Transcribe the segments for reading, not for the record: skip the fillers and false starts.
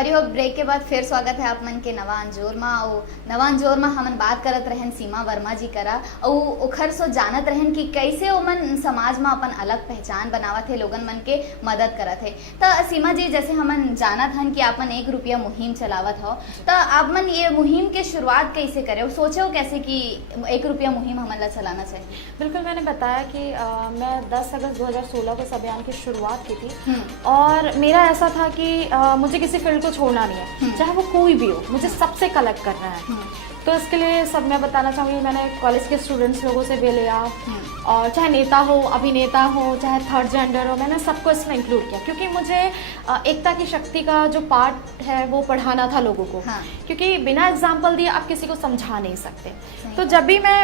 Worry हो break के बाद फिर स्वागत है आप मन के नवा अंजोर में। और नवा अंजोर में हमन बात करत रहन सीमा वर्मा जी करा और ओखर सो जानत रहन कि कैसे ओमन समाज में अपन अलग पहचान बनावत है, लोगन मन के मदद करत है। तो सीमा जी, जैसे हमन जानत हन कि आपन 1 रुपया मुहिम चलावत हो, तो आप मन ये मुहिम के शुरुआत कैसे करे और सोचे हो कैसे कि 1 रुपया मुहिम हमन ला चलाना चाहिए? बिल्कुल, मैंने बताया कि मैं 10 अगस्त 2016 को इस अभियान की शुरुआत की थी और मेरा ऐसा था कि मुझे किसी फील्ड को छोड़ना नहीं है, चाहे वो कोई भी हो, मुझे सबसे कलेक्ट करना है। तो इसके लिए सब मैं बताना चाहूँगी, मैंने कॉलेज के स्टूडेंट्स लोगों से भी लिया और चाहे नेता हो, अभिनेता हो, चाहे थर्ड जेंडर हो, मैंने सबको इसमें इंक्लूड किया क्योंकि मुझे एकता की शक्ति का जो पार्ट है वो पढ़ाना था लोगों को। क्योंकि बिना एग्जाम्पल दिए आप किसी को समझा नहीं सकते। तो जब भी मैं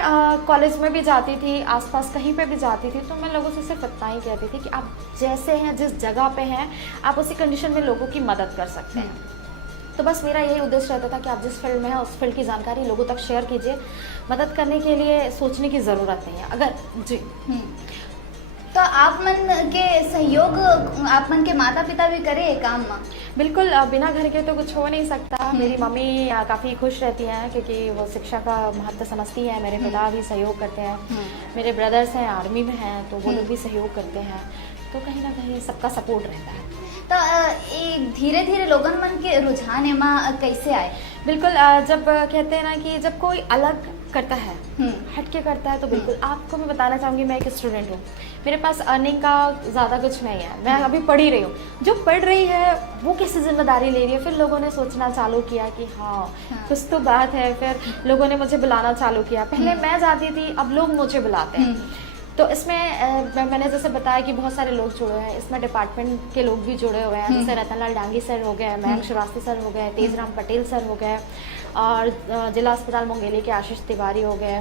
कॉलेज में भी जाती थी, आसपास कहीं पे भी जाती थी, तो मैं लोगों से सिर्फ इतना ही कहती थी कि आप जैसे हैं, जिस जगह पे हैं, आप उसी कंडीशन में लोगों की मदद कर सकते हैं। तो बस मेरा यही उद्देश्य रहता था कि आप जिस फील्ड में हैं उस फील्ड की जानकारी लोगों तक शेयर कीजिए। मदद करने के लिए सोचने की ज़रूरत नहीं है। अगर जी तो आप मन के सहयोग आप मन के माता पिता भी करे काम में? बिल्कुल, बिना घर के तो कुछ हो नहीं सकता। मेरी मम्मी काफ़ी खुश रहती हैं क्योंकि वो शिक्षा का महत्व समझती है। मेरे पिता भी सहयोग करते हैं। मेरे ब्रदर्स हैं, आर्मी में हैं, तो वो लोग भी सहयोग करते हैं। तो कहीं ना कहीं सबका सपोर्ट रहता है। तो धीरे धीरे लोगन मन के रुझान एमा कैसे आए? बिल्कुल, जब कहते हैं ना कि जब कोई अलग करता है, हटके करता है, तो बिल्कुल आपको मैं बताना चाहूँगी, मैं एक स्टूडेंट हूँ, मेरे पास अर्निंग का ज़्यादा कुछ नहीं है, मैं अभी पढ़ ही रही हूँ। जो पढ़ रही है वो कैसे जिम्मेदारी ले रही है, फिर लोगों ने सोचना चालू किया कि हाँ कुछ तो बात है। फिर लोगों ने मुझे बुलाना चालू किया। पहले मैं जाती थी, अब लोग मुझे बुलाते हैं। तो इसमें मैंने जैसे बताया कि बहुत सारे लोग जुड़े हैं, इसमें डिपार्टमेंट के लोग भी जुड़े हुए हैं। जैसे रतनलाल डांगी सर हो गए, मयंक श्रीवास्तव सर हो गए, तेजराम पटेल सर हो गए, और जिला अस्पताल मुंगेली के आशीष तिवारी हो गए,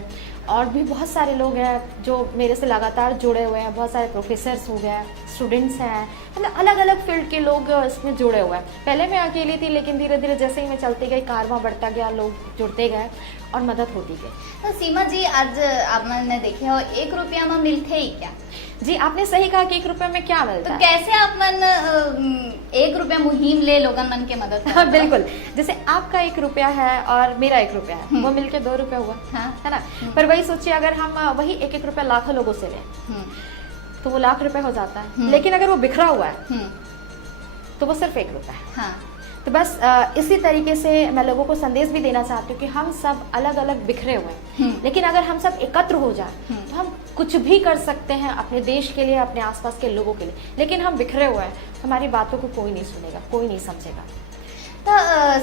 और भी बहुत सारे लोग हैं जो मेरे से लगातार जुड़े हुए हैं। बहुत सारे प्रोफेसर्स हो गए, स्टूडेंट्स हैं, मतलब अलग अलग फील्ड के लोग इसमें जुड़े हुए हैं। पहले मैं अकेली थी, लेकिन धीरे धीरे जैसे ही मैं चलती गई, कारवां बढ़ता गया, लोग जुड़ते गए और मदद होती गई। तो सीमा जी, आज आपने देखे हो 1 रुपया में मिलते ही क्या? जी, आपने सही कहा कि 1 रुपये में क्या मिलता है। तो कैसे आप मन 1 रुपया मुहिम ले लोगन मन के मदद हाँ, बिल्कुल, जैसे आपका 1 रुपया है और मेरा 1 रुपया है, वो मिलके 2 रुपया हुआ। है ना? पर वही सोचिए, अगर हम वही 1-1 रुपया लाखों लोगों से लें तो वो लाख रुपए हो जाता है। लेकिन अगर वो बिखरा हुआ है तो वो सिर्फ 1 रुपया है। हाँ। तो बस इसी तरीके से मैं लोगों को संदेश भी देना चाहती हूँ कि हम सब अलग अलग बिखरे हुए हैं, लेकिन अगर हम सब एकत्र हो जाए तो हम कुछ भी कर सकते हैं अपने देश के लिए, अपने आसपास के लोगों के लिए। लेकिन हम बिखरे हुए हैं, हमारी बातों को कोई नहीं सुनेगा, कोई नहीं समझेगा। तो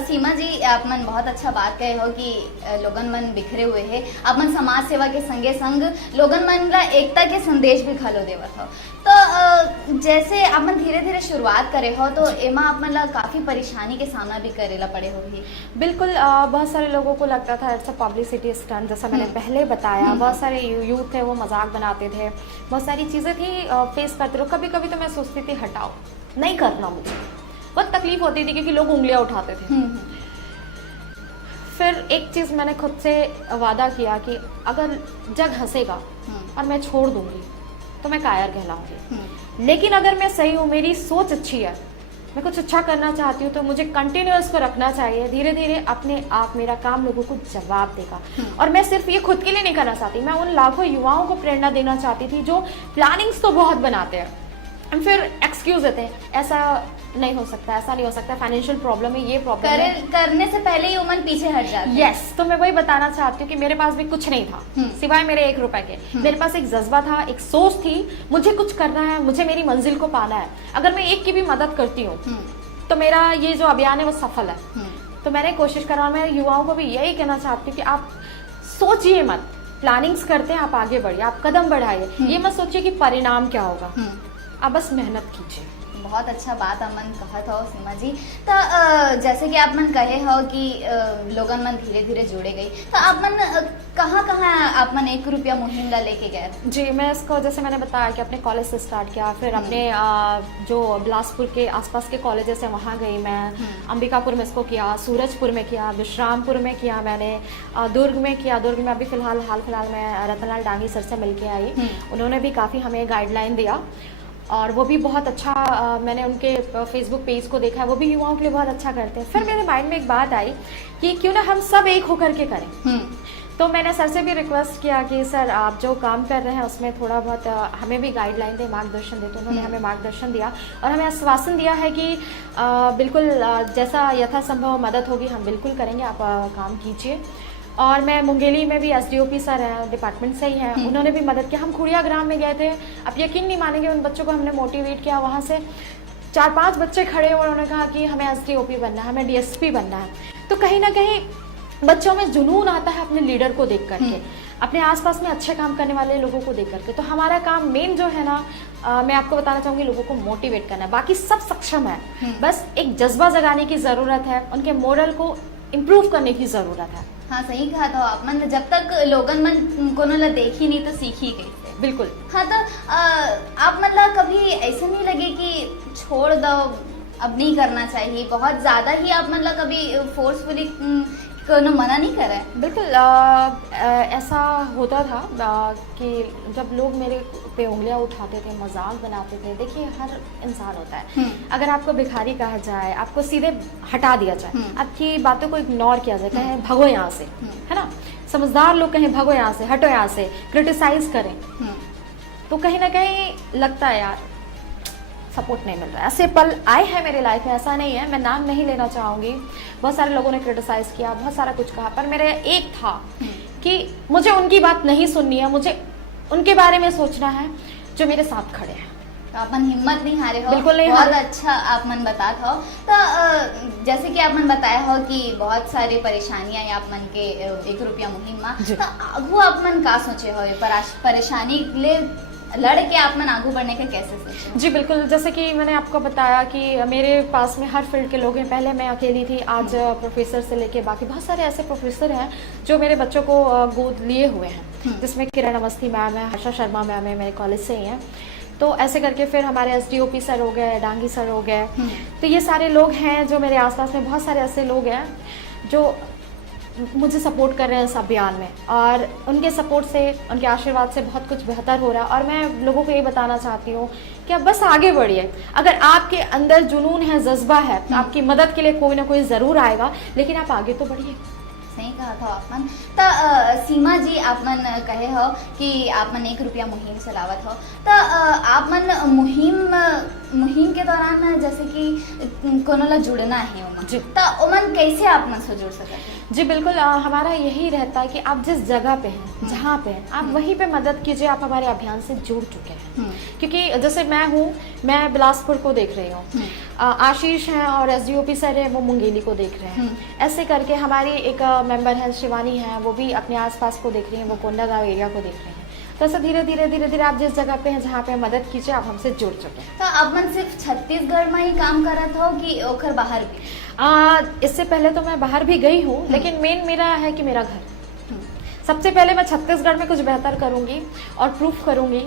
सीमा जी, आप मन बहुत अच्छा बात कहे हो कि लोगन मन बिखरे हुए हैं। आप मन समाज सेवा के संगे संग लोगन मन ला एकता के संदेश भी घलो देवत हो। तो जैसे आप मन धीरे धीरे शुरुआत करे हो, तो एमा आप मन ला काफी परेशानी के सामना भी करेला पड़े होगी। बिल्कुल, बहुत सारे लोगों को लगता था इट्स अ पब्लिसिटी स्टंट, जैसा मैंने पहले बताया। बहुत सारे यूथ थे, वो मजाक बनाते थे, बहुत सारी चीज़ें थी फेस करते रहो। कभी कभी तो मैं सोचती थी हटाओ, नहीं करना, मुझे बहुत तकलीफ होती थी क्योंकि लोग उंगलियां उठाते थे। फिर एक चीज़ मैंने खुद से वादा किया कि अगर जग हंसेगा और मैं छोड़ दूंगी तो मैं कायर कहलाऊंगी। लेकिन अगर मैं सही हूँ, मेरी सोच अच्छी है, मैं कुछ अच्छा करना चाहती हूँ, तो मुझे कंटिन्यूअस को रखना चाहिए। धीरे धीरे अपने आप मेरा काम लोगों को जवाब देगा। और मैं सिर्फ ये खुद के लिए नहीं करना चाहती, मैं उन लाखों युवाओं को प्रेरणा देना चाहती थी जो प्लानिंग्स तो बहुत बनाते हैं, फिर एक्सक्यूज देते हैं, ऐसा नहीं हो सकता, ऐसा नहीं हो सकता, फाइनेंशियल प्रॉब्लम है, ये प्रॉब्लम है, करने से पहले ही उमन पीछे हट जाते हैं। यस, तो मैं वही बताना चाहती हूँ कि मेरे पास भी कुछ नहीं था सिवाय मेरे 1 रुपए के। मेरे पास एक जज्बा था, एक सोच थी, मुझे कुछ करना है, मुझे मेरी मंजिल को पाना है। अगर मैं एक की भी मदद करती हूँ तो मेरा ये जो अभियान है वो सफल है। तो मैंने कोशिश करा, मैं युवाओं को भी यही कहना चाहती हूँ कि आप सोचिए मत, प्लानिंग्स करते हैं, आप आगे बढ़िए, आप कदम बढ़ाइए। ये मत सोचिए कि परिणाम क्या होगा, आप बस मेहनत कीजिए। बहुत अच्छा बात अमन कहत हो सीमा जी। तो जैसे कि आप मन कहे हो कि लोगन मन धीरे धीरे जुड़े गई, तो आप मन कहाँ कहाँ आप मन 1 रुपया मुहिम ला लेके गए? जी, मैं इसको जैसे मैंने बताया कि अपने कॉलेज से स्टार्ट किया, फिर अपने जो बिलासपुर के आसपास के कॉलेजेस हैं वहाँ गई मैं। अंबिकापुर में इसको किया, सूरजपुर में किया, विश्रामपुर में किया, मैंने दुर्ग में किया। दुर्ग में अभी हाल फिलहाल मैं रतनलाल डांगी सर से मिल के आई, उन्होंने भी काफ़ी हमें गाइडलाइन दिया। और वो भी बहुत अच्छा मैंने उनके फेसबुक पेज को देखा है, वो भी युवाओं के लिए बहुत अच्छा करते हैं। फिर मेरे माइंड में एक बात आई कि क्यों ना हम सब एक होकर के करें। तो मैंने सर से भी रिक्वेस्ट किया कि सर आप जो काम कर रहे हैं उसमें थोड़ा बहुत हमें भी गाइडलाइन दे, मार्गदर्शन दे। तो उन्होंने हमें मार्गदर्शन दिया और हमें आश्वासन दिया है कि बिल्कुल जैसा यथासंभव मदद होगी हम बिल्कुल करेंगे, आप काम कीजिए। और मैं मुंगेली में भी एसडीओपी सर हैं, डिपार्टमेंट से ही हैं, उन्होंने भी मदद की। हम खुड़िया ग्राम में गए थे, आप यकीन नहीं मानेंगे, उन बच्चों को हमने मोटिवेट किया। वहाँ से 4-5 बच्चे खड़े और उन्होंने कहा कि हमें एसडीओपी बनना है, हमें डीएसपी बनना है। तो कहीं ना कहीं बच्चों में जुनून आता है अपने लीडर को देख करके, अपने आसपास में अच्छे काम करने वाले लोगों को देख करके। तो हमारा काम मेन जो है ना, मैं आपको बताना चाहूँगी, लोगों को मोटिवेट करना है। बाकी सब सक्षम है, बस एक जज्बा जगाने की ज़रूरत है, उनके मोरल को इम्प्रूव करने की ज़रूरत है। हाँ, सही कहा था आप मन, जब तक लोगन मन को न देखी नहीं तो सीखी कैसे। बिल्कुल। हाँ, तो आप मतलब कभी ऐसा नहीं लगे कि छोड़ दो, अब नहीं करना चाहिए, बहुत ज्यादा ही आप मतलब कभी फोर्सफुली को मना नहीं करा है? बिल्कुल ऐसा होता था कि जब लोग मेरे पे उंगलियां उठाते थे, मजाक बनाते थे। देखिए हर इंसान होता है, अगर आपको भिखारी कहा जाए, आपको सीधे हटा दिया जाए, आपकी बातों को इग्नोर किया जाए, कहें भगो यहाँ से, है ना, समझदार लोग कहें भगो यहाँ से, हटो यहाँ से, क्रिटिसाइज करें, तो कहीं ना कहीं लगता है यार सपोर्ट नहीं मिल रहा है। ऐसे पल आए हैं मेरे लाइफ में, ऐसा नहीं है, मैं नाम नहीं लेना चाहूँगी। बहुत सारे लोगों ने क्रिटिसाइज किया, बहुत सारा कुछ कहा, पर मेरे एक था कि मुझे उनकी बात नहीं सुननी है, मुझे उनके बारे में सोचना है जो मेरे साथ खड़े हैं। तो आप मन हिम्मत नहीं हारे हो? बिल्कुल नहीं बहुत हारे। अच्छा आप मन बताते हो। तो जैसे कि आप मन बताया हो कि बहुत सारी परेशानियां आप मन के 1 रुपया मुहिम में, तो आगू आप मन का सोचे हो परेशानी ले लड़ के आप मन आगू बढ़ने का कैसे सोचे? जी बिल्कुल, जैसे कि मैंने आपको बताया कि मेरे पास में हर फील्ड के लोग हैं। पहले मैं अकेली थी, आज प्रोफेसर से लेके बाकी बहुत सारे ऐसे प्रोफेसर हैं जो मेरे बच्चों को गोद लिए हुए हैं, जिसमें किरण अवस्थी मैम है, हर्षा शर्मा मैम है, मेरे कॉलेज से ही हैं। तो ऐसे करके फिर हमारे एसडीओपी सर हो गए, डांगी सर हो गए, तो ये सारे लोग हैं जो मेरे आसपास में, बहुत सारे ऐसे लोग हैं जो मुझे सपोर्ट कर रहे हैं इस अभियान में, और उनके सपोर्ट से, उनके आशीर्वाद से बहुत कुछ बेहतर हो रहा है। और मैं लोगों को ये बताना चाहती हूँ कि आप बस आगे बढ़िए। अगर आपके अंदर जुनून है, जज्बा है, आपकी मदद के लिए कोई ना कोई ज़रूर आएगा, लेकिन आप आगे तो बढ़िए। सही कहा था आप मन। तो सीमा जी, आप मन कहे हो कि आप मन 1 रुपया मुहिम चलावत हो, तो आप मन मुहिम के दौरान जैसे कि कोनो ला जुड़ना है उमन, तो उमन कैसे आप मन से जुड़ सकते हैं? जी बिल्कुल, हमारा यही रहता है कि आप जिस जगह पे हैं, जहाँ पे हैं, आप वहीं पे मदद कीजिए। आप हमारे अभियान से जुड़ चुके हैं, क्योंकि जैसे मैं हूँ, मैं बिलासपुर को देख रही हूँ, आशीष हैं और एसडीओपी सर है, वो मुंगेली को देख रहे हैं। ऐसे करके हमारी एक मेंबर है शिवानी है, वो भी अपने आसपास को देख रही हैं, वो कोंडागांव एरिया को देख रहे हैं। तो ऐसा धीरे धीरे आप जिस जगह पे हैं, जहाँ पे मदद कीजिए, आप हमसे जुड़ चुके हैं। तो आप मन सिर्फ छत्तीसगढ़ में ही काम करत हो कि ओखर बाहर भी? इससे पहले तो मैं बाहर भी गई हूँ, लेकिन मेन मेरा है कि मेरा घर। सबसे पहले मैं छत्तीसगढ़ में कुछ बेहतर करूँगी और प्रूफ करूँगी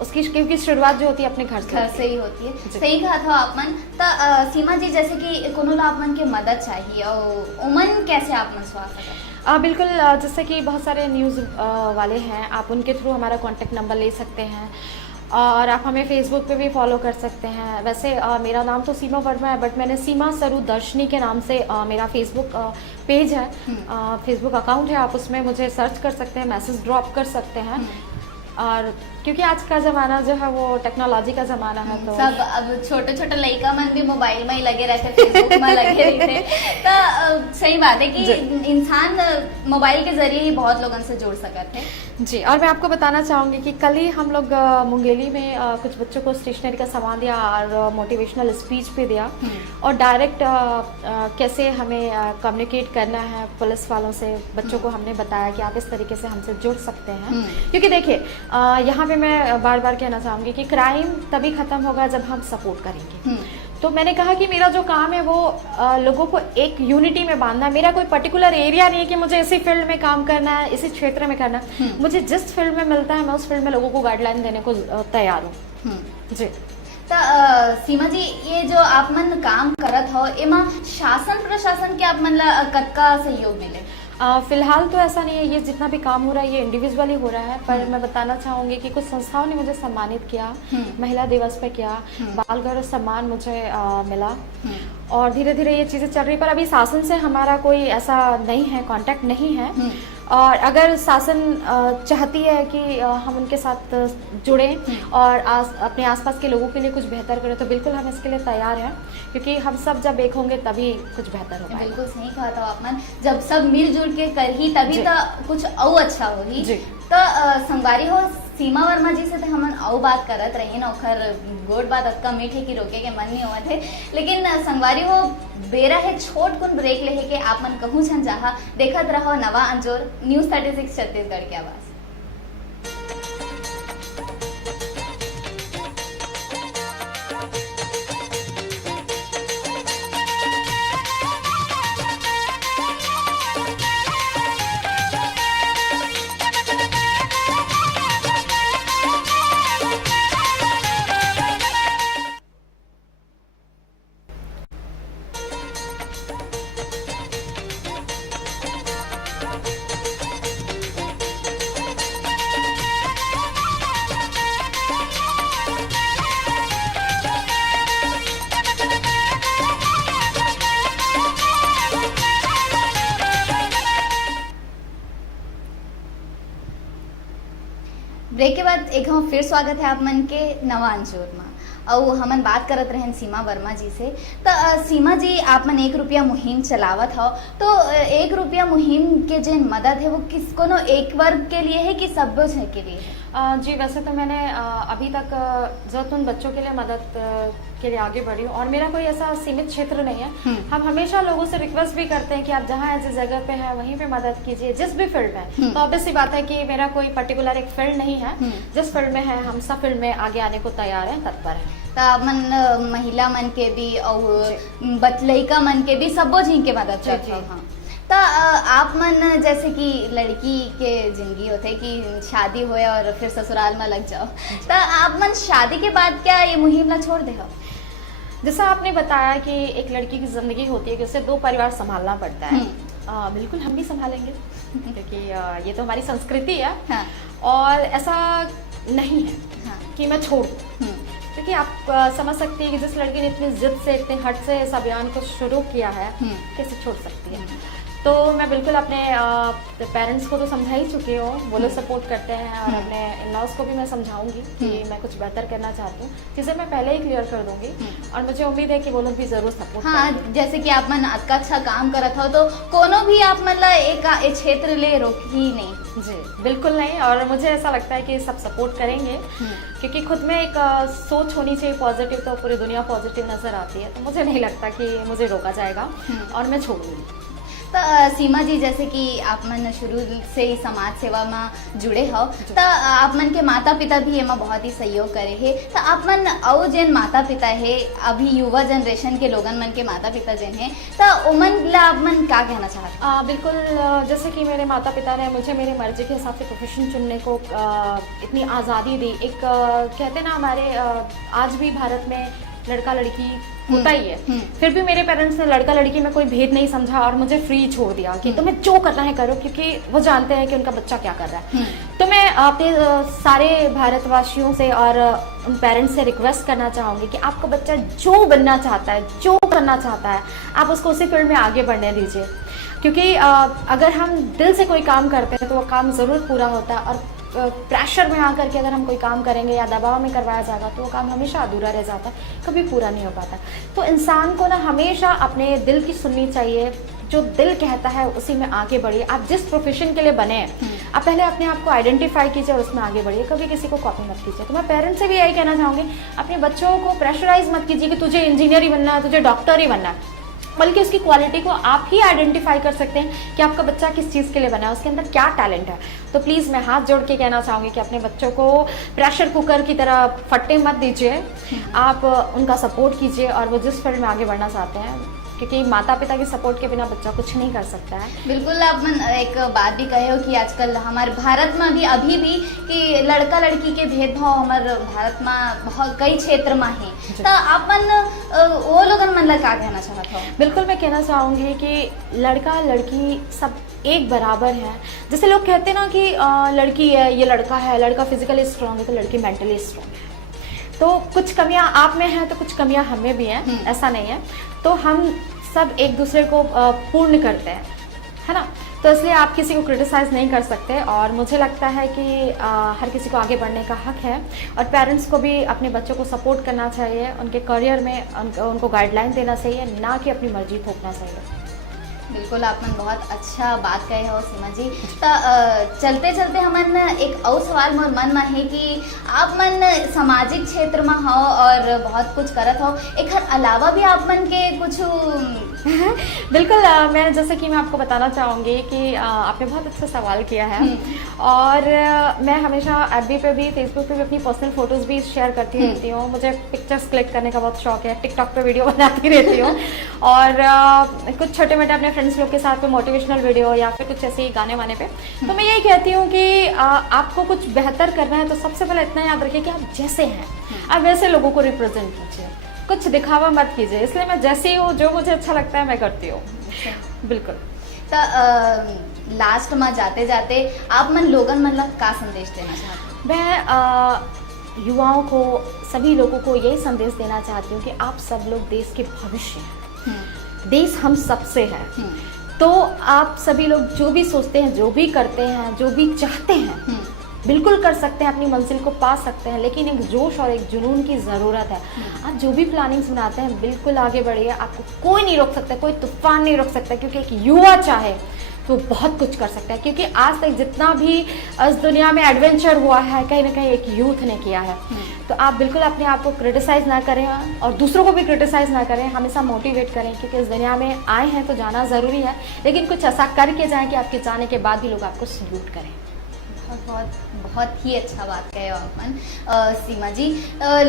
उसकी, क्योंकि शुरुआत जो होती है अपने घर से ही होती है। सही कहा था आप मन। तो सीमा जी, जैसे कि कोनो आप मन के मदद चाहिए और उमन कैसे आप मन सवा सकते? बिल्कुल, जैसे कि बहुत सारे न्यूज़ वाले हैं, आप उनके थ्रू हमारा कॉन्टेक्ट नंबर ले सकते हैं, और आप हमें फेसबुक पे भी फॉलो कर सकते हैं। वैसे मेरा नाम तो सीमा वर्मा है, बट मैंने सीमा सरू दर्शनी के नाम से मेरा फेसबुक पेज है, फेसबुक अकाउंट है, आप उसमें मुझे सर्च कर सकते हैं, मैसेज ड्रॉप कर सकते हैं। और क्योंकि आज का ज़माना जो है वो टेक्नोलॉजी का ज़माना है, तो सब अब छोटे लड़का मन भी मोबाइल में ही लगे रहते, फेसबुक में लगे रहते। तो सही बात है कि इंसान मोबाइल के जरिए ही बहुत लोगों से जुड़ सकते हैं। जी, और मैं आपको बताना चाहूँगी कि कल ही हम लोग मुंगेली में कुछ बच्चों को स्टेशनरी का सामान दिया और मोटिवेशनल स्पीच पे दिया, और डायरेक्ट कैसे हमें कम्युनिकेट करना है पुलिस वालों से, बच्चों को हमने बताया कि आप इस तरीके से हमसे जुड़ सकते हैं। क्योंकि देखिए यहाँ पे मैं बार बार कहना चाहूँगी कि क्राइम तभी ख़त्म होगा जब हम सपोर्ट करेंगे। तो मैंने कहा कि मेरा जो काम है वो लोगों को एक यूनिटी में बांधना है। मेरा कोई पर्टिकुलर एरिया नहीं है कि मुझे इसी फील्ड में काम करना है, इसी क्षेत्र में करना है। मुझे जिस फील्ड में मिलता है मैं उस फील्ड में लोगों को गाइडलाइन देने को तैयार हूँ। जी। तो सीमा जी, ये जो आप मन काम करत हो, एमा शासन प्रशासन के आप मन ला कतका सहयोग मिले? फिलहाल तो ऐसा नहीं है, ये जितना भी काम हो रहा है ये इंडिविजुअली हो रहा है, पर मैं बताना चाहूँगी कि कुछ संस्थाओं ने मुझे सम्मानित किया, महिला दिवस पे किया, बाल गौरव सम्मान मुझे मिला, और धीरे धीरे ये चीज़ें चल रही, पर अभी शासन से हमारा कोई ऐसा नहीं है, कांटेक्ट नहीं है। और अगर शासन चाहती है कि हम उनके साथ जुड़ें और अपने आसपास के लोगों के लिए कुछ बेहतर करें, तो बिल्कुल हम इसके लिए तैयार हैं, क्योंकि हम सब जब एक होंगे तभी कुछ बेहतर होगा। बिल्कुल सही कहा था आपने, जब सब मिलजुल के कर ही तभी तो कुछ और अच्छा होगी। तो संगवारी हो सीमा वर्मा जी से तो हम और बात करत रही ना, ओखर गोड बात अक्का मीठे की रोके के मन नहीं हुआ थे, लेकिन संगवारी हो बेरा है छोट कुन ब्रेक ले के आप मन कहूँ छन जहाँ देखत रहो नवा अंजोर न्यूज़ 36 छत्तीसगढ़ की आवाज। ब्रेक के बाद एक हम फिर स्वागत है आप मन के नवा अंजोर में, और हमन बात करत रहन सीमा वर्मा जी से। तो सीमा जी आप मन 1 रुपया मुहिम चलावत हो, तो 1 रुपया मुहिम के जो मदद है वो किस कोनो एक वर्ग के लिए है कि सब है के लिए है? जी वैसे तो मैंने अभी तक ज़रूरतमंद बच्चों के लिए मदद के लिए आगे बढ़ी हूँ, और मेरा कोई ऐसा सीमित क्षेत्र नहीं है। हम हमेशा लोगों से रिक्वेस्ट भी करते हैं कि आप जहाँ जिस जगह पे हैं वहीं पे मदद कीजिए, जिस भी फील्ड में। तो ऑब्वियस सी बात है कि मेरा कोई पर्टिकुलर एक फील्ड नहीं है, जिस फील्ड में है हम सब फील्ड में आगे आने को तैयार हैं, तत्पर हैं। तो मन महिला मन के भी और बतलैका मन के भी सबो जी के मदद करते हो। हाँ, तो आप मन जैसे कि लड़की के जिंदगी होते कि शादी होए और फिर ससुराल में लग जाओ, तो आप मन शादी के बाद क्या ये मुहिम ला छोड़ दे हो? जैसा आपने बताया कि एक लड़की की जिंदगी होती है कि उसे 2 परिवार संभालना पड़ता है, बिल्कुल हम भी संभालेंगे, क्योंकि ये तो हमारी संस्कृति है। हाँ। और ऐसा नहीं है कि मैं छोड़ दूं, क्योंकि आप समझ सकती हैं कि जिस लड़की ने इतनी जिद से, इतने हट से इस अभियान को शुरू किया है, कैसे छोड़ सकती है। तो मैं बिल्कुल अपने पेरेंट्स को तो समझा ही चुकी हूँ, वो लोग सपोर्ट करते हैं, और अपने इन-लॉज को भी मैं समझाऊंगी कि मैं कुछ बेहतर करना चाहती हूँ, जिसे मैं पहले ही क्लियर कर दूंगी, और मुझे उम्मीद है कि वो लोग भी जरूर सपोर्ट करेंगे। जैसे कि आप मन अच्छा काम करत हो, तो कोनो भी आप मतलब एक क्षेत्र ले रोक ही नहीं। जी बिल्कुल नहीं, और मुझे ऐसा लगता है कि सब सपोर्ट करेंगे, क्योंकि खुद में एक सोच होनी चाहिए पॉजिटिव, तो पूरी दुनिया पॉजिटिव नजर आती है, तो मुझे नहीं लगता कि मुझे रोका जाएगा और मैं छोड़ूंगी। तो सीमा जी जैसे कि आप मन शुरू से ही समाज सेवा में जुड़े हो, तो आप मन के माता पिता भी एमा बहुत ही सहयोग करे है, तो आप मन और जिन माता पिता है अभी युवा जनरेशन के लोगन मन के माता पिता जिन है, तो उमन ला आप मन क्या कहना चाहते? बिल्कुल, जैसे कि मेरे माता पिता ने मुझे मेरे मर्जी के हिसाब से प्रोफेशन चुनने को इतनी आज़ादी दी। एक कहते ना हमारे आज भी भारत में लड़का लड़की होता ही है, फिर भी मेरे पेरेंट्स ने लड़का लड़की में कोई भेद नहीं समझा और मुझे फ्री छोड़ दिया कि तुम्हें जो करना है करो, क्योंकि वो जानते हैं कि उनका बच्चा क्या कर रहा है। तो मैं अपने सारे भारतवासियों से और उन पेरेंट्स से रिक्वेस्ट करना चाहूँगी कि आपका बच्चा जो बनना चाहता है, जो करना चाहता है, आप उसको उसी फील्ड में आगे बढ़ने दीजिए, क्योंकि अगर हम दिल से कोई काम करते हैं तो वो काम ज़रूर पूरा होता है, और प्रेशर में आकर के अगर हम कोई काम करेंगे या दबाव में करवाया जाएगा तो वो काम हमेशा अधूरा रह जाता है, कभी पूरा नहीं हो पाता। तो इंसान को ना हमेशा अपने दिल की सुननी चाहिए, जो दिल कहता है उसी में आगे बढ़िए। आप जिस प्रोफेशन के लिए बने हैं, आप पहले अपने आप को आइडेंटिफाई कीजिए और उसमें आगे बढ़िए, कभी किसी को कॉपी मत कीजिए। तो मैं पेरेंट्स से भी यही कहना चाहूँगी, अपने बच्चों को प्रेशराइज मत कीजिए कि तुझे इंजीनियर ही बनना है, तुझे डॉक्टर ही बनना है, बल्कि उसकी क्वालिटी को आप ही आइडेंटिफाई कर सकते हैं कि आपका बच्चा किस चीज़ के लिए बना है, उसके अंदर क्या टैलेंट है। तो प्लीज़ मैं हाथ जोड़ के कहना चाहूँगी कि अपने बच्चों को प्रेशर कुकर की तरह फट्टे मत दीजिए, आप उनका सपोर्ट कीजिए, और वो जिस फील्ड में आगे बढ़ना चाहते हैं क्योंकि माता पिता के सपोर्ट के बिना बच्चा कुछ नहीं कर सकता है। बिल्कुल, आप मन एक बात भी कहे हो कि आजकल हमारे भारत में भी अभी भी कि लड़का लड़की के भेदभाव हमारे भारत में बहुत कई क्षेत्र में है, तो आप मन वो लोगन मन ला क्या कहना चाहत हो? बिल्कुल, मैं कहना चाहूँगी कि लड़का लड़की सब एक बराबर है। जैसे लोग कहते हैं ना कि लड़की है, ये लड़का है, लड़का फिजिकली स्ट्रांग है तो लड़की मेंटली स्ट्रांग है। तो कुछ कमियां आप में हैं तो कुछ कमियां हम में भी हैं, ऐसा नहीं है। तो हम सब एक दूसरे को पूर्ण करते हैं, है ना। तो इसलिए आप किसी को क्रिटिसाइज़ नहीं कर सकते और मुझे लगता है कि हर किसी को आगे बढ़ने का हक है और पेरेंट्स को भी अपने बच्चों को सपोर्ट करना चाहिए, उनके करियर में उनको गाइडलाइन देना चाहिए, ना कि अपनी मर्जी थोपना चाहिए। बिल्कुल, आप मन बहुत अच्छा बात कहे हो सीमा जी। तो चलते चलते हमन एक और सवाल मोर मन में है कि आप मन सामाजिक क्षेत्र में हो और बहुत कुछ करत हो, एक अलावा भी आप मन के कुछ बिल्कुल, मैं जैसे कि मैं आपको बताना चाहूँगी कि आपने बहुत अच्छा सवाल किया है और मैं हमेशा एफबी पे भी, फेसबुक पे भी अपनी पर्सनल फोटोज़ भी शेयर करती रहती हूँ। मुझे पिक्चर्स क्लिक करने का बहुत शौक है, टिकटॉक पे वीडियो बनाती रहती हूँ और कुछ छोटे मोटे अपने फ्रेंड्स लोग के साथ में मोटिवेशनल वीडियो या फिर कुछ ऐसे ही गाने वाने पे। तो मैं यही कहती हूँ कि आपको कुछ बेहतर करना है तो सबसे पहले इतना याद रखिए कि आप जैसे हैं आप वैसे लोगों को रिप्रेजेंट कीजिए, कुछ दिखावा मत कीजिए। इसलिए मैं जैसी हूँ, जो मुझे अच्छा लगता है मैं करती हूँ। बिल्कुल। तो लास्ट में जाते जाते आप मन लोगन मन ला का संदेश देना चाहते? मैं युवाओं को, सभी लोगों को यही संदेश देना चाहती हूँ कि आप सब लोग देश के भविष्य हैं, देश हम सबसे है। तो आप सभी लोग जो भी सोचते हैं, जो भी करते हैं, जो भी चाहते हैं, बिल्कुल कर सकते हैं, अपनी मंजिल को पा सकते हैं, लेकिन एक जोश और एक जुनून की ज़रूरत है। आप जो भी प्लानिंग्स बनाते हैं बिल्कुल आगे बढ़िए, आपको कोई नहीं रोक सकता, कोई तूफान नहीं रोक सकता, क्योंकि एक युवा चाहे तो बहुत कुछ कर सकता है। क्योंकि आज तक जितना भी इस दुनिया में एडवेंचर हुआ है कहीं ना कहीं एक यूथ ने किया है। तो आप बिल्कुल अपने आप को क्रिटिसाइज़ ना करें और दूसरों को भी क्रिटिसाइज़ ना करें, हमेशा मोटिवेट करें, क्योंकि इस दुनिया में आए हैं तो जाना ज़रूरी है, लेकिन कुछ ऐसा करके जाएं कि आपके जाने के बाद भी लोग आपको सल्यूट करें। बहुत बहुत ही अच्छा बात कहे हो आप मन। सीमा जी,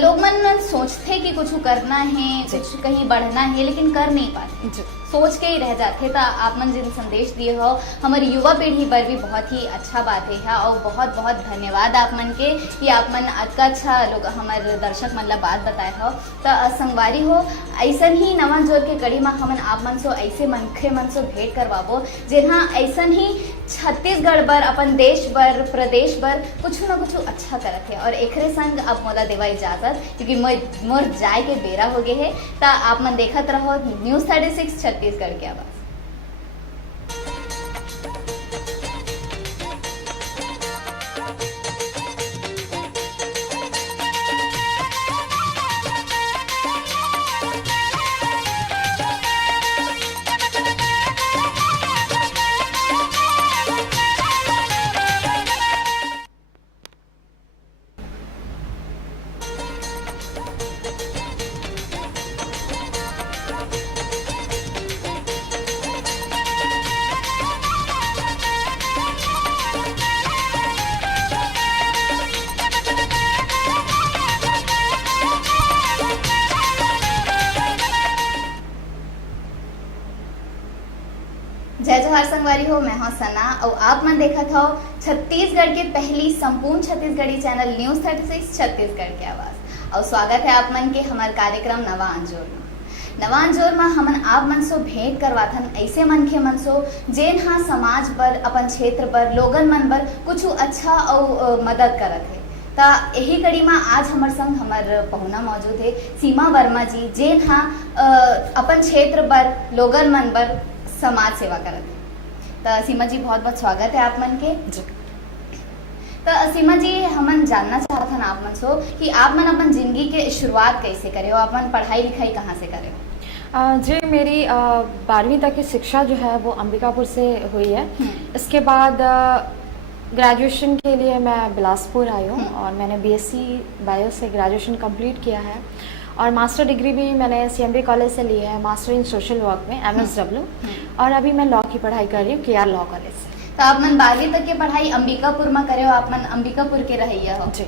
लोग मन सोचते कि कुछ करना है, कुछ कहीं बढ़ना है, लेकिन कर नहीं पाते, सोच के ही रह जाते। तो आप मन जिन संदेश दिए हो हमारी युवा पीढ़ी पर भी बहुत ही अच्छा बात है और बहुत बहुत धन्यवाद आप मन के कि आप मन अच्छा अच्छा लोग हमारे दर्शक मन ला बात बताए हो। तो संगवारी हो, ऐसा ही नवा जोर के कड़ी में हमन आप मन सो ऐसे मनखे मन से भेंट करवाबो जिन्हा ऐसा ही छत्तीसगढ़ बर, अपन देश बर, प्रदेश बर कुछ ना कुछ अच्छा करत है। और एकरे संग अब मोला देवा इजाजत, क्योंकि मोर जाए के बेरा हो गए है। तो आप मन देखत रहो न्यूज़ 36 छत्तीसगढ़ के आवाज। जय जोहार संगवारी हो, मैं हूं सना और आप मन देखत हो छत्तीसगढ़ के पहली संपूर्ण छत्तीसगढ़ी चैनल न्यूज़ 36 छत्तीसगढ़ के आवाज। और स्वागत है आप मन के हमारे कार्यक्रम नवा अंजोर में। नवा अंजोर में हमन आप मन सो भेंट करवाथन ऐसे मनखे मन सो जेन हाँ समाज पर, अपन क्षेत्र पर, लोगन मन पर कुछ अच्छा और मदद करत है। तो यही कड़ी में आज हमारे संग हमारे पहुना मौजूद है सीमा वर्मा जी, जेन हाँ अपन क्षेत्र पर, लोगन मन पर समाज सेवा करत है। तो सीमा जी बहुत बहुत स्वागत है आप मन के। तो सीमा जी, हमन जानना चाहत हन आप मन सो कि आप मन अपन जिंदगी के शुरुआत कैसे करे हो, अपन पढ़ाई लिखाई कहाँ से करे हो? जी, मेरी 12वीं तक की शिक्षा जो है वो अंबिकापुर से हुई है। इसके बाद ग्रेजुएशन के लिए मैं बिलासपुर आई हूँ और मैंने बीएससी बायो से ग्रेजुएशन कंप्लीट किया है और मास्टर डिग्री भी मैंने CMB कॉलेज से ली है, मास्टर इन सोशल वर्क में MSW, और अभी मैं लॉ की पढ़ाई कर रही हूँ KR लॉ कॉलेज से। तो आप मन 12वीं तक की पढ़ाई अंबिकापुर में करे हो, आप मन अंबिकापुर के रहिए हो जी।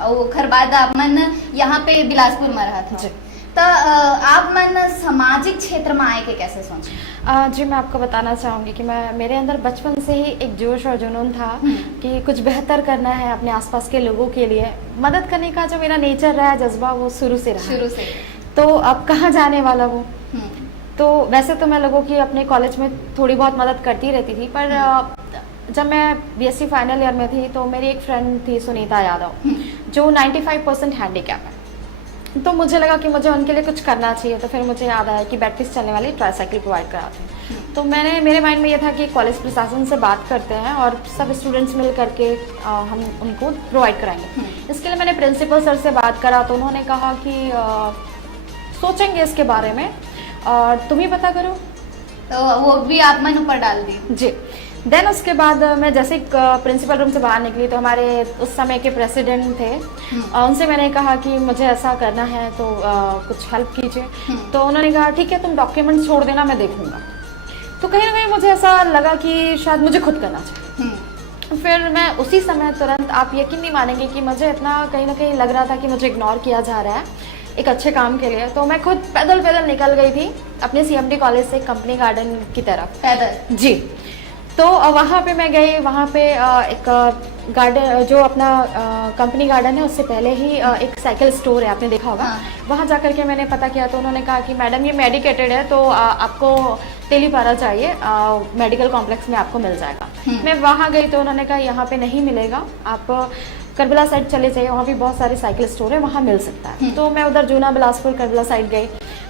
और खर बाद आप मन यहाँ पे बिलासपुर में रहा था। तो आप मन सामाजिक क्षेत्र में आए के कैसे सोचे? जी मैं आपको बताना चाहूँगी कि मेरे अंदर बचपन से ही एक जोश और जुनून था कि कुछ बेहतर करना है अपने आसपास के लोगों के लिए। मदद करने का जो मेरा नेचर रहा है, जज्बा, वो शुरू से रहा। शुरू से। तो अब कहाँ जाने वाला वो। तो वैसे तो मैं लोगों की अपने कॉलेज में थोड़ी बहुत मदद करती रहती थी, पर जब मैं बीएससी फाइनल ईयर में थी तो मेरी एक फ्रेंड थी सुनीता यादव, जो 95% हैंडीकैप है। तो मुझे लगा कि मुझे उनके लिए कुछ करना चाहिए। तो फिर मुझे याद आया कि बैटरी से चलने वाली ट्राईसाइकिल प्रोवाइड कराते हैं। तो मेरे माइंड में ये था कि कॉलेज प्रशासन से बात करते हैं और सब स्टूडेंट्स मिल करके हम उनको प्रोवाइड कराएंगे। इसके लिए मैंने प्रिंसिपल सर से बात करा तो उन्होंने कहा कि सोचेंगे इसके बारे में और तुम ही पता करो। तो वो भी आप मन ऊपर डाल दी? जी। देन उसके बाद मैं जैसे प्रिंसिपल रूम से बाहर निकली तो हमारे उस समय के प्रेसिडेंट थे, उनसे मैंने कहा कि मुझे ऐसा करना है तो कुछ हेल्प कीजिए। तो उन्होंने कहा ठीक है तुम डॉक्यूमेंट छोड़ देना, मैं देखूंगा। तो कहीं ना कहीं मुझे ऐसा लगा कि शायद मुझे खुद करना चाहिए। फिर मैं उसी समय तुरंत, आप यकीन नहीं मानेंगे कि मुझे इतना कहीं ना कहीं लग रहा था कि मुझे इग्नोर किया जा रहा है एक अच्छे काम के लिए। तो मैं खुद पैदल निकल गई थी अपने सीएमडी कॉलेज से कंपनी गार्डन की तरफ पैदल। जी। तो वहाँ पे मैं गई, वहाँ पे एक गार्डन जो अपना कंपनी गार्डन है उससे पहले ही एक साइकिल स्टोर है, आपने देखा होगा। वहाँ जा करके मैंने पता किया तो उन्होंने कहा कि मैडम ये मेडिकेटेड है तो आपको तेलीपारा चाहिए, मेडिकल कॉम्प्लेक्स में आपको मिल जाएगा। मैं वहाँ गई तो उन्होंने कहा यहाँ पे नहीं मिलेगा, आप करबला साइड चले जाइए, वहाँ भी बहुत सारे साइकिल स्टोर है, वहाँ मिल सकता है। तो मैं उधर जूना बिलासपुर करबला साइड गई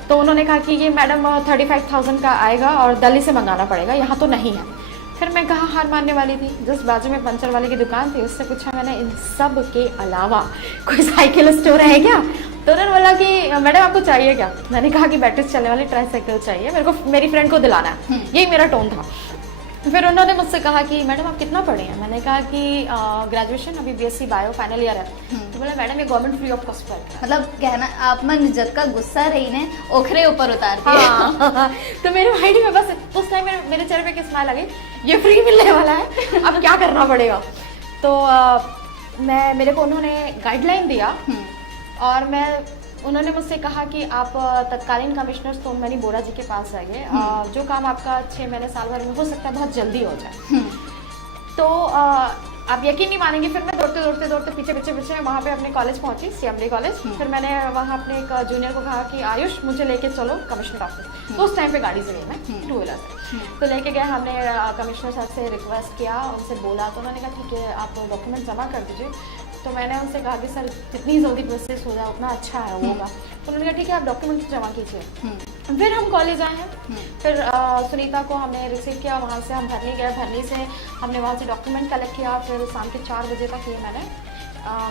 तो उन्होंने कहा कि ये मैडम 35,000 का आएगा और दिल्ली से मंगाना पड़ेगा, यहाँ तो नहीं है। फिर मैं कहाँ हार मानने वाली थी। जिस बाजू में पंचर वाले की दुकान थी उससे पूछा मैंने इन सब के अलावा कोई साइकिल स्टोर है क्या? तो उन्होंने बोला कि मैडम आपको चाहिए क्या? मैंने कहा कि बैटरी से चलने वाली ट्राईसाइकिल चाहिए, मेरे को मेरी फ्रेंड को दिलाना है। यही मेरा टोन था। फिर उन्होंने मुझसे कहा कि मैडम आप कितना पढ़े हैं? मैंने कहा कि ग्रेजुएशन, अभी बीएससी बायो फाइनल ईयर है। तो बोला मैडम ये government free of cost per. मतलब कहना आप मन जब का गुस्सा रही ने ओखरे ऊपर उतारती है। तो मेरे माइंड में बस उस टाइम मेरे चेहरे पे स्माइल आ गई, ये फ्री मिलने वाला है, अब क्या करना पड़ेगा। तो मेरे को उन्होंने गाइडलाइन दिया और उन्होंने मुझसे कहा कि आप तत्कालीन कमिश्नर सोनमणि बोरा जी के पास जाइए, जो काम आपका 6 महीने साल भर में हो सकता है बहुत जल्दी हो जाए। तो आप यकीन नहीं मानेंगे, फिर मैं दौड़ते पीछे वहाँ पे अपने कॉलेज पहुंची, सीएमडी कॉलेज। फिर मैंने वहाँ अपने एक जूनियर को कहा कि आयुष मुझे लेके चलो कमिश्नर ऑफिस। तो उस टाइम पे गाड़ी से गई मैं, 2 व्हीलर से। तो लेके गए, हमने कमिश्नर साहब से रिक्वेस्ट किया, उनसे बोला तो उन्होंने कहा ठीक है आप डॉक्यूमेंट जमा कर दीजिए। तो मैंने उनसे कहा कि सर जितनी जल्दी प्रोसेस हो जाए उतना अच्छा है होगा। तो उन्होंने कहा ठीक है आप डॉक्यूमेंट जमा कीजिए। फिर हम कॉलेज आए हैं। फिर सुनीता को हमने रिसीव किया, वहाँ से हम भरनी गए, भरनी से हमने वहाँ से डॉक्यूमेंट कलेक्ट किया। फिर शाम के 4 बजे तक ये मैंने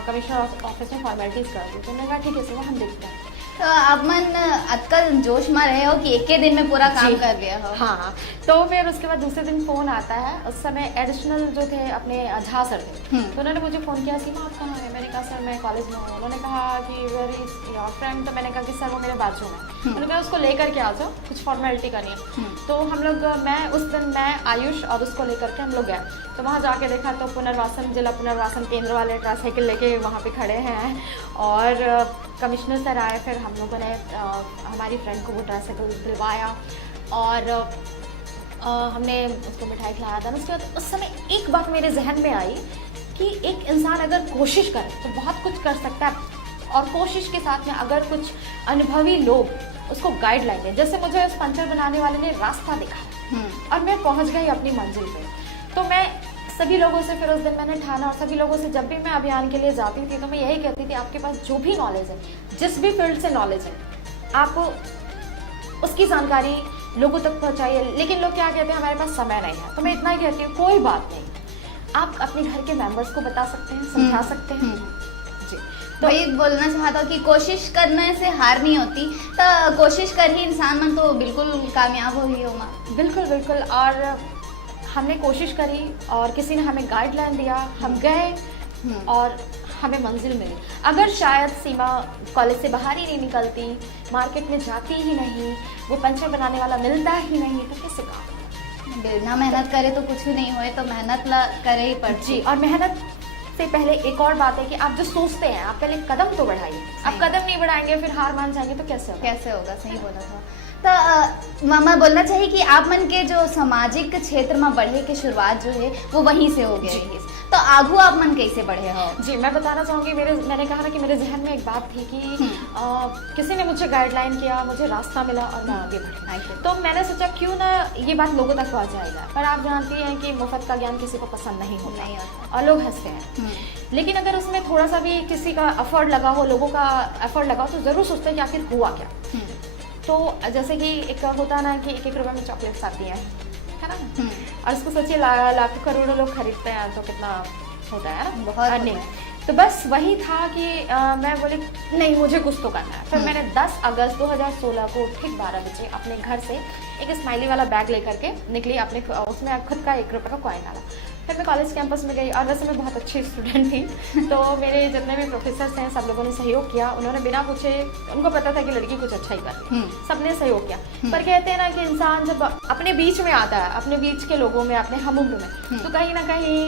कमिश्नर ऑफिस में फॉर्मेलिटीज़ कर दी। तो मैंने कहा ठीक है सर हम देखते हैं। तो आप मन आजकल जोश में रहे हो कि एक ही दिन में पूरा काम कर लिया हो? हाँ। तो फिर उसके बाद दूसरे दिन फोन आता है, उस समय एडिशनल जो थे अपने झा सर थे। तो उन्होंने मुझे फोन किया सीमा आप कहाँ हैं? मैंने कहा सर मैं कॉलेज में हूँ। उन्होंने कहा कि वेयर इज योर फ्रेंड? तो मैंने कहा कि सर वो मेरे बाजू में। उन्होंने कहा उसको लेकर के आ जाओ, कुछ फॉर्मेलिटी करनी है। तो हम लोग उस दिन मैं आयुष और उसको लेकर के हम लोग गए। तो वहाँ जाके देखा तो पुनर्वासन जिला पुनर्वासन केंद्र वाले ट्राईसाइकिल लेके वहाँ पे खड़े हैं और कमिश्नर सर आए। फिर हम लोगों ने हमारी फ्रेंड को वो ट्राईसाइकिल दिलवाया और हमने उसको मिठाई खिलाया था। उसके बाद उस समय एक बात मेरे जहन में आई कि एक इंसान अगर कोशिश करे तो बहुत कुछ कर सकता है, और कोशिश के साथ में अगर कुछ अनुभवी लोग उसको गाइडलाइन दें। जैसे मुझे उस पंचर बनाने वाले ने रास्ता दिखाया और मैं पहुंच गई अपनी मंजिल पे। तो मैं सभी लोगों से फिर उस दिन मैंने ठाना, और सभी लोगों से जब भी मैं अभियान के लिए जाती थी तो मैं यही कहती थी आपके पास जो भी नॉलेज है, जिस भी फील्ड से नॉलेज है, आप उसकी जानकारी लोगों तक पहुंचाइए। लेकिन लोग क्या कहते हैं हमारे पास समय नहीं है। तो मैं इतना ही कहती हूँ कोई बात नहीं, आप अपने घर के मेंबर्स को बता सकते हैं, समझा सकते हैं। जी तो ये बोलना चाहता हूँ कि कोशिश करने से हार नहीं होती, तो कोशिश कर ही इंसान मन तो बिल्कुल कामयाब हो ही होगा। बिल्कुल बिल्कुल। और हमने कोशिश करी और किसी ने हमें गाइडलाइन दिया, हम गए और हमें मंजिल मिली। अगर शायद सीमा कॉलेज से बाहर ही नहीं निकलती, मार्केट में जाती ही नहीं, वो पंचर बनाने वाला मिलता ही नहीं, तो कैसे काम? बिना मेहनत करे तो कुछ भी नहीं होए, तो मेहनत ला करे ही पड़ती। और मेहनत से पहले एक और बात है कि आप जो सोचते हैं आप पहले कदम तो बढ़ाइए। आप कदम नहीं बढ़ाएंगे फिर हार मान जाएंगे तो कैसे होगा? कैसे होगा, सही बोला था। तो मामा बोलना चाहिए कि आप मन के जो सामाजिक क्षेत्र में बढ़े के शुरुआत जो है वो वहीं से हो गया है। तो आगू आप मन कैसे बढ़े हो? जी, मैं बताना चाहूँगी, मैंने कहा ना कि मेरे जहन में एक बात थी कि किसी ने मुझे गाइडलाइन किया, मुझे रास्ता मिला और मैं आगे बढ़ी। तो मैंने सोचा क्यों ना ये बात लोगों तक पहुँच जाएगा। पर आप जानती हैं कि मुफ्त का ज्ञान किसी को पसंद नहीं होता और लोग हंसते हैं। लेकिन अगर उसमें थोड़ा सा भी किसी का एफर्ट लगा हो, लोगों का एफर्ट लगा हो, तो ज़रूर सोचते हैं कि आखिर हुआ क्या। तो जैसे कि एक होता है ना कि 1-1 रुपये में चॉकलेट्स आती हैं, है ना, और उसको सोचिए लाखों करोड़ों लोग खरीदते हैं तो कितना होता है ना, बहुत नहीं। तो बस वही था कि मैं बोली नहीं, मुझे कुछ तो करना है। फिर मैंने 10 अगस्त 2016 को ठीक 12 बजे अपने घर से एक स्माइली वाला बैग लेकर के निकली। अपने उसमें खुद का 1 रुपये का कॉइन डाला। फिर मैं कॉलेज कैंपस में गई और वैसे मैं बहुत अच्छी स्टूडेंट थी। तो मेरे जितने भी प्रोफेसर्स हैं सब लोगों ने सहयोग किया। उन्होंने बिना पूछे, उनको पता था कि लड़की कुछ अच्छा ही कर रही है, सबने सहयोग किया। पर कहते हैं ना कि इंसान जब अपने बीच में आता है, अपने बीच के लोगों में, अपने हम उम्र में, तो कहीं ना कहीं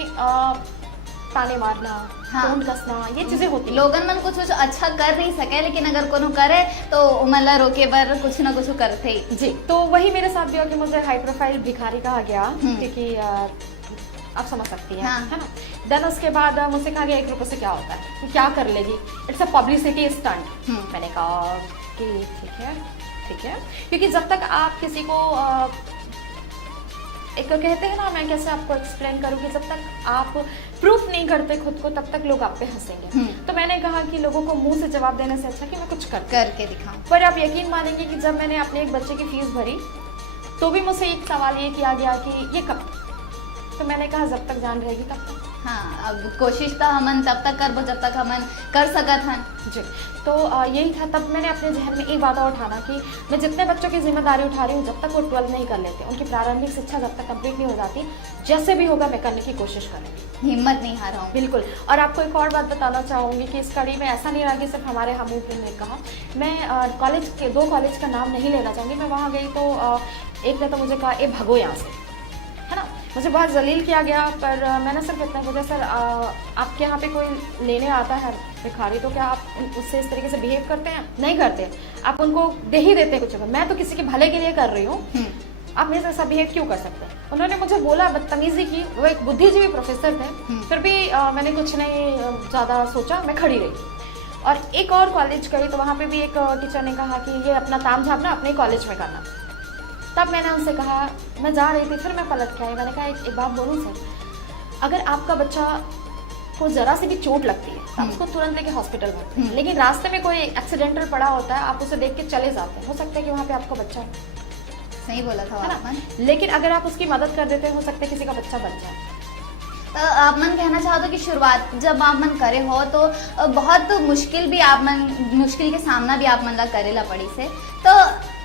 ताने मारना, फोन कसना, ये चीजें होती हैं। लोगन मन कुछ अच्छा कर नहीं सके, लेकिन अगर कोनो करे तो मतलब रोके बर कुछ ना कुछ करते ही। जी, तो वही मेरे साथ भी हो कि मुझे हाई प्रोफाइल भिखारी कहा गया, क्योंकि आप समझ सकती हैं, है ना। देन उसके बाद मुझसे कहा गया 1 रुपये से क्या होता है, क्या कर लेगी, इट्स अ पब्लिसिटी स्टंट। मैंने कहा कि ठीक है, क्योंकि जब तक आप किसी को एक कहते हैं ना, मैं कैसे आपको एक्सप्लेन करूँ कि जब तक आप प्रूफ नहीं करते खुद को तब तक लोग आप पे हंसेंगे। तो मैंने कहा कि लोगों को मुंह से जवाब देने से अच्छा कि मैं कुछ करके दिखाऊं। पर आप यकीन मानेंगे कि जब मैंने अपने एक बच्चे की फीस भरी तो भी मुझसे एक सवाल ये किया गया कि ये कब, तो मैंने कहा जब तक जान रहेगी तब तक। हाँ, अब कोशिश तो हमन तब तक करबो जब तक हमन कर सकत हन। जी, तो यही था। तब मैंने अपने जहन में एक बात और ठाना कि मैं जितने बच्चों की जिम्मेदारी उठा रही हूँ, जब तक वो 12 नहीं कर लेते, उनकी प्रारंभिक शिक्षा जब तक कंप्लीट नहीं हो जाती, जैसे भी होगा मैं करने की कोशिश करूँगी, हिम्मत नहीं हारा हूँ। बिल्कुल। और आपको एक और बात बताना चाहूँगी कि इस कड़ी में ऐसा नहीं रहा कि सिर्फ हमारे हम उम्र ने कहा। मैं कॉलेज के 2 कॉलेज का नाम नहीं लेना चाहूँगी। मैं वहाँ गई तो एक ने तो मुझे कहा ए भागो यहाँ से, है ना, मुझे बहुत जलील किया गया। पर मैंने सिर्फ इतना पूछा, सर आपके यहाँ पे कोई लेने आता है भिखारी, तो क्या आप उससे इस तरीके से बिहेव करते हैं? नहीं करते, आप उनको दे ही देते हैं कुछ। मैं तो किसी के भले के लिए कर रही हूँ, आप मेरे से ऐसा बिहेव क्यों कर सकते हैं? उन्होंने मुझे बोला, बदतमीजी की। वो एक बुद्धिजीवी प्रोफेसर थे। फिर भी मैंने कुछ नहीं ज़्यादा सोचा, मैं खड़ी रही। और एक और कॉलेज गई तो वहाँ पे भी एक टीचर ने कहा कि ये अपना ताम झाम ना अपने कॉलेज में करना। तब मैंने उनसे कहा, मैं जा रही थी, फिर मैं पलट के आई। मैंने कहा एक बात बोलूँ सर, अगर आपका बच्चा को ज़रा सी भी चोट लगती है तो आप उसको तुरंत लेके हॉस्पिटल भरते हैं, लेकिन रास्ते में कोई एक्सीडेंटल पड़ा होता है, आप उसे देख के चले जाते हैं। हो सकता है कि वहाँ पे आपका बच्चा है। सही बोला था आपने। लेकिन अगर आप उसकी मदद कर देते हैं, हो सकता है किसी का बच्चा बच जाए। आप मन कहना चाहो तो कि शुरुआत जब आप मन करे हो तो बहुत मुश्किल भी आप मन, मुश्किल के सामना भी आप मन ला करेला पड़ी से, तो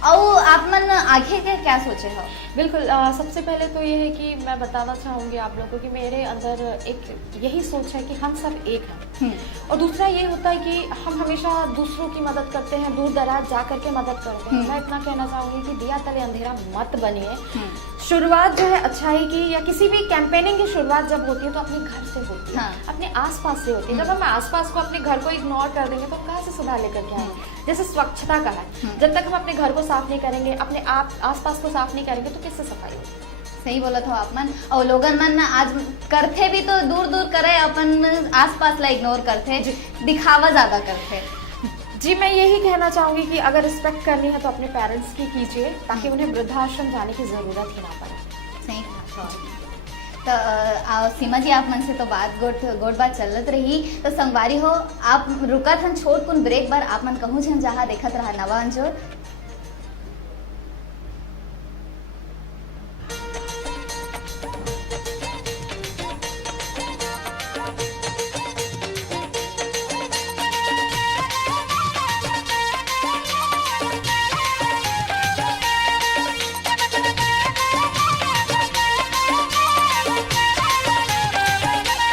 और आप मन आगे के क्या सोचे हो? बिल्कुल, सबसे पहले तो ये है कि मैं बताना चाहूँगी आप लोगों को कि मेरे अंदर एक यही सोच है कि हम सब एक हैं। और दूसरा ये होता है कि हम हमेशा दूसरों की मदद करते हैं, दूर दराज जा करके मदद करते हैं। मैं इतना कहना चाहूँगी कि दिया तले अंधेरा मत बनिए। शुरुआत जो है अच्छाई की या किसी भी कैंपेनिंग की शुरुआत जब होती है तो अपने घर से होती है, अपने आसपास से होती है। जब हम आसपास को, अपने घर को इग्नोर कर देंगे तो हम कहाँ से सुधार लेकर के आएंगे? जैसे स्वच्छता का है, जब तक हम अपने घर को साफ नहीं करेंगे, अपने आसपास को साफ नहीं करेंगे, तो किससे सफाई होगी? सही बोला था आप मन। और लोगन मन आज करते भी तो दूर दूर करे, अपन आसपास ला इग्नोर करते, दिखावा ज्यादा करते। जी, मैं यही कहना चाहूँगी कि अगर रिस्पेक्ट करनी है तो अपने पेरेंट्स की कीजिए, ताकि उन्हें वृद्धाश्रम जाने की ज़रूरत ही ना पड़े। सही कहा। तो सीमा जी, आप मन से तो बात गोट बात चलत रही, तो संगवारी हो आप रुका थन छोट कुन ब्रेक बार आप मन कहूँ जहाँ देखत रहा नवा अंजोर।